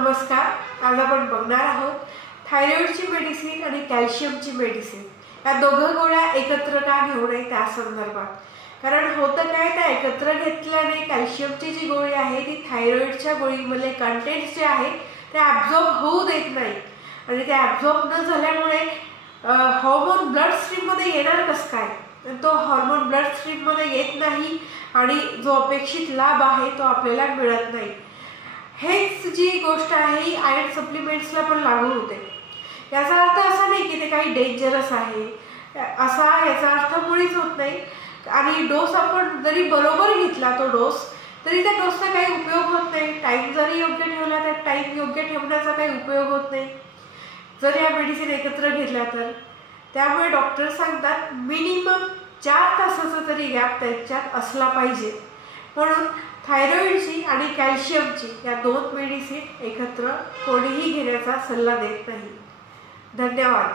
नमस्कार. आज आपण बघणार आहोत थायरॉइडची मेडिसिन आणि कॅल्शियमची मेडिसिन या दोघं गोळ्या एकत्र का घेऊ नये त्या संदर्भात. कारण होतं काय, त्या एकत्र घेतल्याने कॅल्शियमची जी गोळी आहे ती थायरॉइडच्या गोळीमध्ये कंटेंट्स जे आहे ते ॲब्झॉर्ब होऊ देत नाही आणि ते ॲब्झॉर्ब न झाल्यामुळे हॉर्मोन ब्लड स्ट्रीममध्ये येणार कसं काय, तो हॉर्मोन ब्लड स्ट्रीममध्ये येत नाही आणि जो अपेक्षित लाभ आहे तो आपल्याला मिळत नाही. हेच जी गोष्ट आहे ही आयर्न सप्लिमेंट्सला पण लागू होते. याचा अर्थ असा नाही की ते काही डेंजरस आहे, असा याचा अर्थ मुळीच होत नाही. आणि डोस आपण जरी बरोबर घेतला तो डोस तरी त्या डोसचा काही उपयोग होत नाही. टाईम जरी योग्य ठेवला तर टाईम योग्य ठेवण्याचा काही उपयोग होत नाही जर या मेडिसिन एकत्र घेतल्या तर. त्यामुळे डॉक्टर सांगतात मिनिमम 4 तासाचा तरी गॅप त्यांच्यात असला पाहिजे. म्हणून थायरॉइडची आणि कॅल्शियमची या 2 मेडिसिन एकत्र कोणीही घेण्याचा सल्ला देत नाही. धन्यवाद.